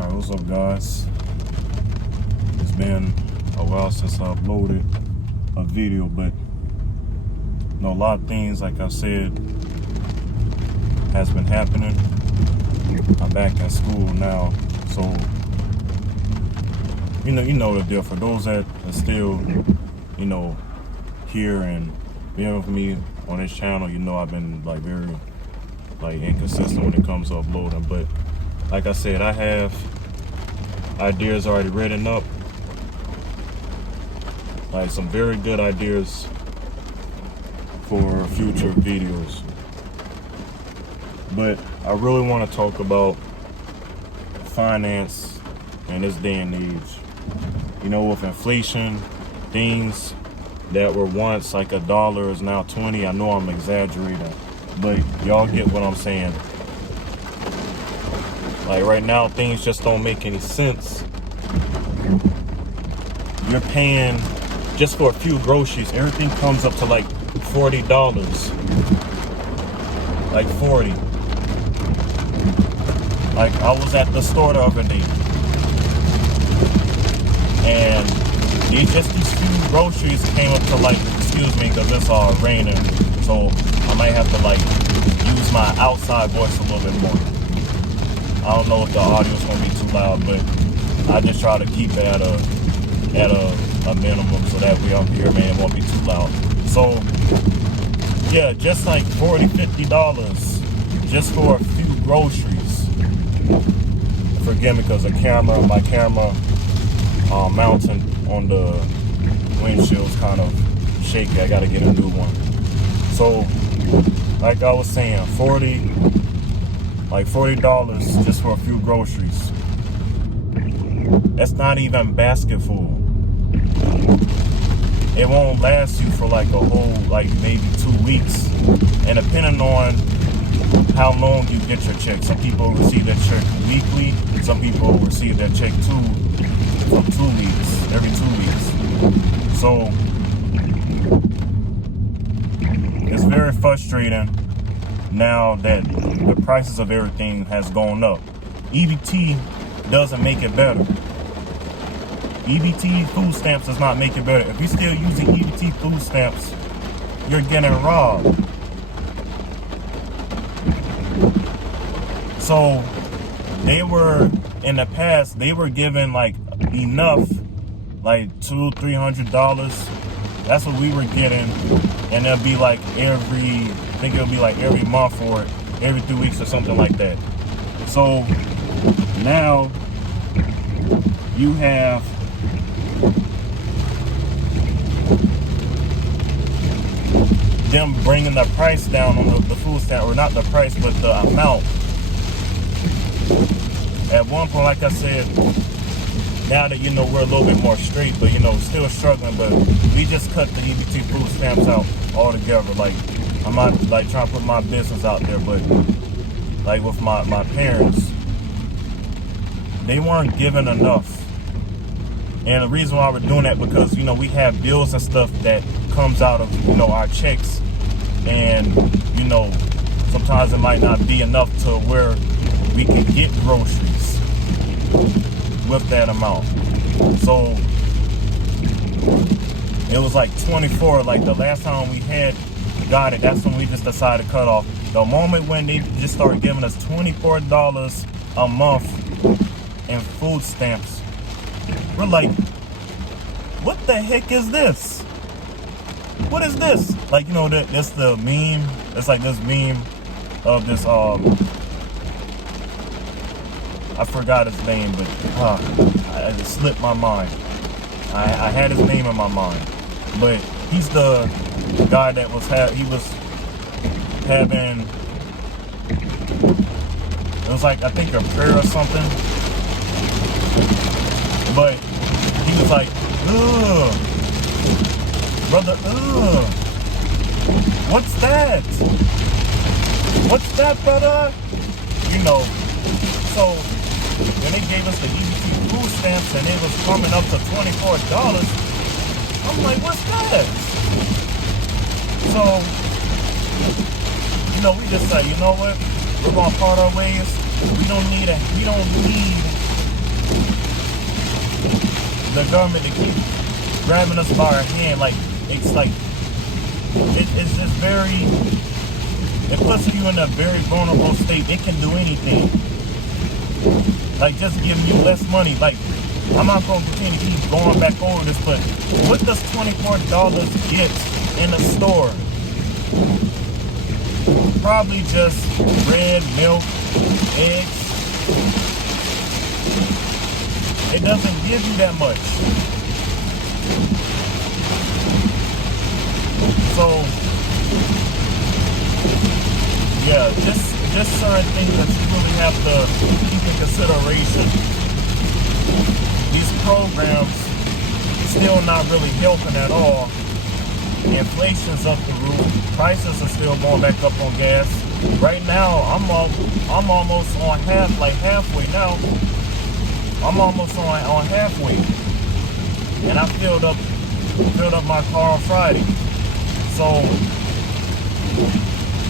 Alright, what's up, guys? It's been a while since I uploaded a video, but a lot of things, like I said, has been happening. I'm back in school now, so you know the deal. For those that are still, here and being with me on this channel, I've been very inconsistent when it comes to uploading, but like I said, I have ideas already written up, like some very good ideas for future videos. But I really want to talk about finance in this day and age. With inflation, things that were once like $1 is now 20. I know I'm exaggerating, but y'all get what I'm saying. Like right now, things just don't make any sense. You're paying just for a few groceries. Everything comes up to like $40. Like 40. Like I was at the store the other day, and these few groceries came up to like, excuse me, because it's all raining, so I might have to use my outside voice a little bit more. I don't know if the audio's gonna be too loud, but I just try to keep it at a minimum so that way up here, man, it won't be too loud. So yeah, just like $40-$50 just for a few groceries. Forgive me because my camera mounting on the windshield's kind of shaky. I gotta get a new one. So like I was saying, $40 just for a few groceries. That's not even basket full. It won't last you for like a whole, maybe 2 weeks. And depending on how long you get your check. Some people receive their check weekly. Some people receive their check for 2 weeks, every 2 weeks. So it's very frustrating now that the prices of everything has gone up. EBT doesn't make it better. EBT food stamps does not make it better. If you're still using EBT food stamps, you're getting robbed. So in the past, they were given enough, $200-$300. That's what we were getting. And it'll be every month or every 2 weeks or something like that. So now you have them bringing the price down on the food stamp, or not the price, but the amount. At one point, like I said, now that we're a little bit more straight, but still struggling, but we just cut the EBT food stamps out altogether. I'm not trying to put my business out there, but with my parents, they weren't given enough. And the reason why we're doing that, because we have bills and stuff that comes out of our checks, and sometimes it might not be enough to where we can get groceries with that amount. So it was 24, the last time we got it, that's when we just decided to cut off. The moment when they just started giving us $24 a month in food stamps, we're like, what the heck is this? What is this? That's the meme. It's this meme of this, I forgot his name, but it slipped my mind. I had his name in my mind, but he's the guy that was having. It was I think a prayer or something, but he was ugh, brother, ugh, what's that? What's that, brother? So when they gave us the EBT food stamps and it was coming up to $24, I'm like, what's that? So, we just say, you know what? We're gonna part our ways. We don't need the government to keep grabbing us by our hand. Like, it's like, it's just very, it puts you in a very vulnerable state. It can do anything. Like, just giving you less money. Like, I'm not going to continue to keep going back over this, but what does $24 get in the store? Probably just bread, milk, eggs. It doesn't give you that much. So, yeah, just certain things that you really have to keep in consideration. These programs still not really helping at all. Inflation's up the roof. Prices are still going back up on gas. Right now, I'm almost on halfway now. I'm almost on halfway, and I filled up my car on Friday. So,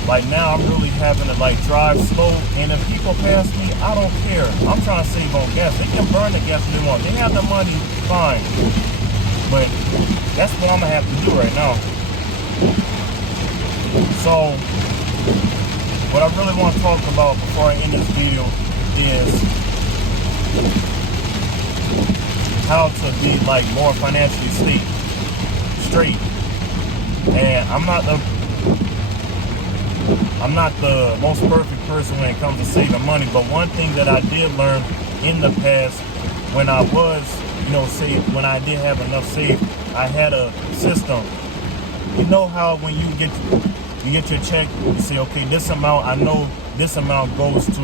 like now, I'm really having to like drive slow. And if people pass me, I don't care. I'm trying to save on gas. They can burn the gas if they want. They have the money, fine. But that's what I'm gonna have to do right now. So, what I really want to talk about before I end this video is how to be like more financially straight. And I'm not the most perfect person when it comes to saving money, but one thing that I did learn in the past when I was, when I did have enough saved, I had a system. You know how when you get your check, you say, okay, this amount, I know this amount goes to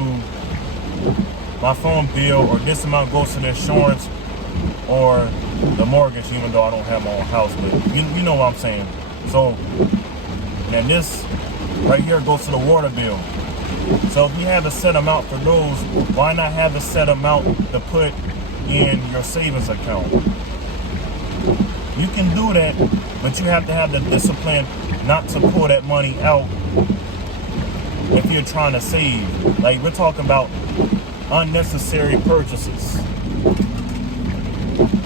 my phone bill, or this amount goes to the insurance or the mortgage, even though I don't have my own house, but you know what I'm saying. So, and this right here goes to the water bill. So if you have a set amount for those, why not have a set amount to put in your savings account? You can do that, but you have to have the discipline not to pull that money out if you're trying to save. Like, we're talking about unnecessary purchases.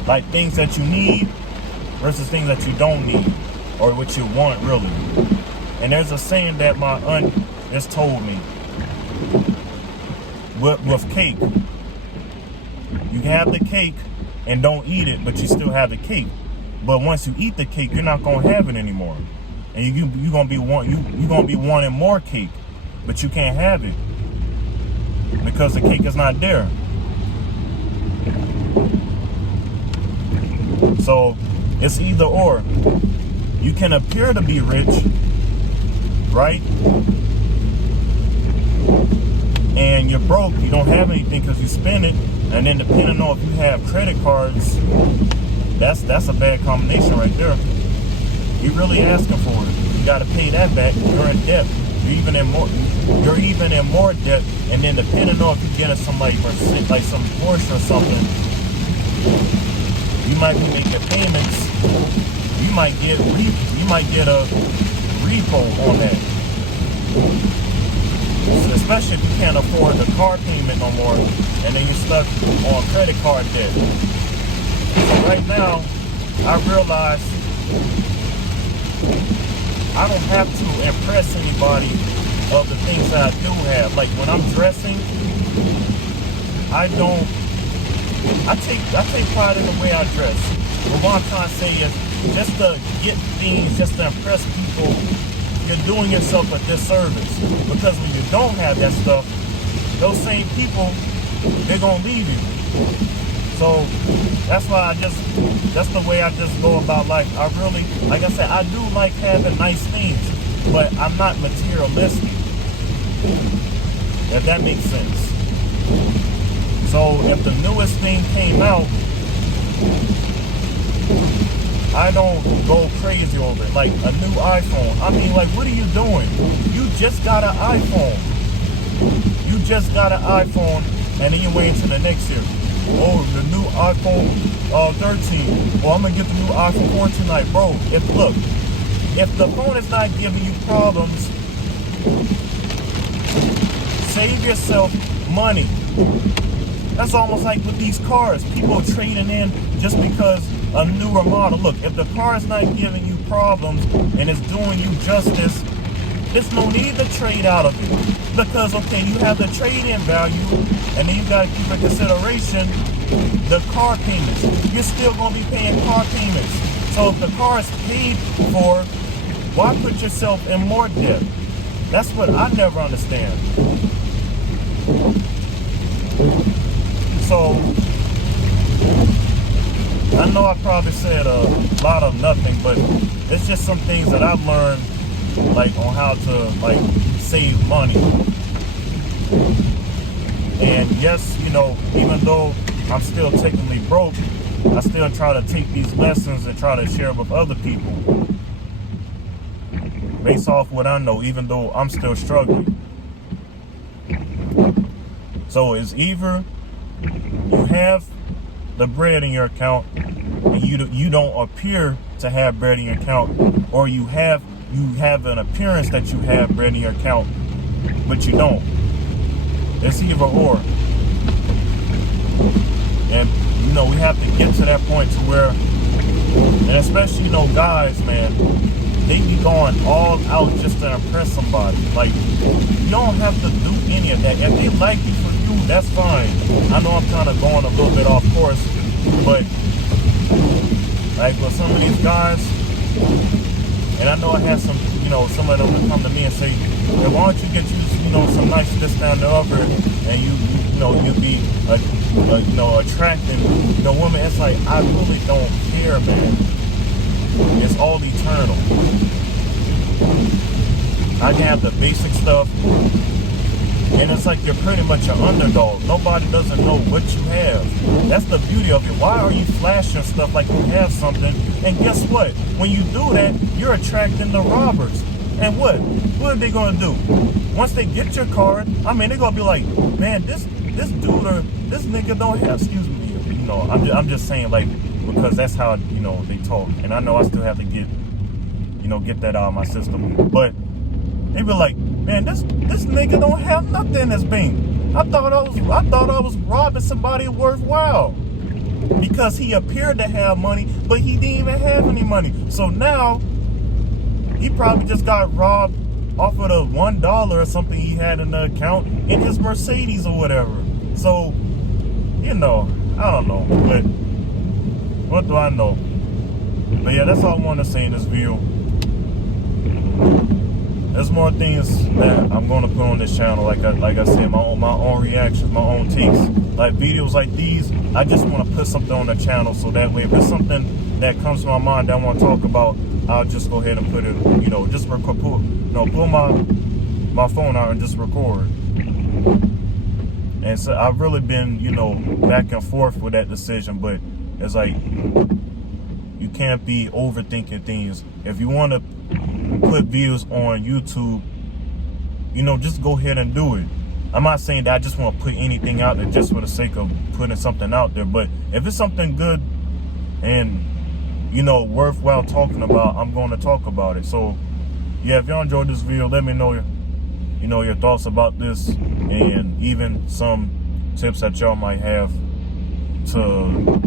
Like things that you need versus things that you don't need, or what you want really. And there's a saying that my aunt just told me. With cake, you can have the cake and don't eat it, but you still have the cake. But once you eat the cake, you're not gonna have it anymore, and you're gonna be wanting more cake, but you can't have it because the cake is not there. So it's either or. You can appear to be rich, right? And you're broke, you don't have anything because you spend it, and then depending on if you have credit cards, that's a bad combination right there. You're really asking for it. You got to pay that back. You're in debt. You're even in more debt. And then depending on if you're getting somebody for like some Porsche or something, you might be making payments. You might get a repo on that. Especially if you can't afford the car payment no more, and then you're stuck on credit card debt. So right now, I realize I don't have to impress anybody of the things that I do have. Like when I'm dressing, I take pride in the way I dress. But what I'm trying to say is, just to get things, just to impress people, you're doing yourself a disservice. Because when you don't have that stuff, those same people, they're gonna leave you. So that's why that's the way I just go about life. I really, like I said, I do like having nice things, but I'm not materialistic, if that makes sense. So if the newest thing came out, I don't go crazy over it. Like a new iPhone. I mean, like, what are you doing? You just got an iPhone. You just got an iPhone, and then you're waiting till the next year. Oh, the new iPhone 13. Oh, I'm gonna get the new iPhone 14 tonight, bro. If the phone is not giving you problems, save yourself money. That's almost like with these cars. People trading in just because a newer model. Look, if the car is not giving you problems and it's doing you justice, there's no need to trade out of it. Because, okay, you have the trade-in value, and then you got to keep in consideration the car payments. You're still going to be paying car payments. So if the car is paid for, why put yourself in more debt? That's what I never understand. So, I know I probably said a lot of nothing, but it's just some things that I've learned, like on how to like save money. And yes, you know, even though I'm still technically broke, I still try to take these lessons and try to share with other people based off what I know, even though I'm still struggling. So it's either you have the bread in your account and you don't appear to have bread in your account, or you have an appearance that you have bread in your account, but you don't. It's either or. And, you know, we have to get to that point to where, and especially, you know, guys, man, they be going all out just to impress somebody. Like, you don't have to do any of that. If they like you for you, that's fine. I know I'm kind of going a little bit off course, but like with some of these guys, and I know I had some, you know, some of them that come to me and say, hey, why don't you get you know, some nice this, down, the other, and you know, you'll be, you know, attracting, you know, women. It's like, I really don't care, man. It's all eternal. I can have the basic stuff, and it's like you're pretty much an underdog. Nobody doesn't know what you have. That's the beauty of it. Why are you flashing stuff like you have something? And guess what? When you do that, you're attracting the robbers. And what are they gonna do? Once they get your card, I mean, they're gonna be like, man, this dude or this nigga don't have. Excuse me, you know, I'm just saying, like, because that's how, you know, they talk. And I know I still have to get, you know, get that out of my system. But they be like, man, this nigga don't have nothing in his bank. I thought I was robbing somebody worthwhile, because he appeared to have money, but he didn't even have any money. So now he probably just got robbed off of the $1 or something he had in the account in his Mercedes or whatever. So, you know, I don't know, but what do I know? But yeah, that's all I want to say in this video. There's more things that I'm going to put on this channel. Like I said, my own reactions, my own takes. Like videos like these, I just want to put something on the channel, so that way if there's something that comes to my mind that I want to talk about, I'll just go ahead and put it, you know, just record, pull my phone out and just record. And so I've really been, you know, back and forth with that decision, but it's like, you can't be overthinking things. If you want to put videos on YouTube, you know, just go ahead and do it. I'm not saying that I just want to put anything out there just for the sake of putting something out there, but if it's something good and, you know, worthwhile talking about, I'm going to talk about it. So yeah, if y'all enjoyed this video, let me know you know, your thoughts about this, and even some tips that y'all might have to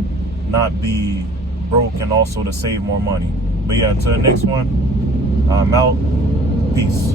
not be broke and also to save more money. But yeah, until the next one, I'm out. Peace.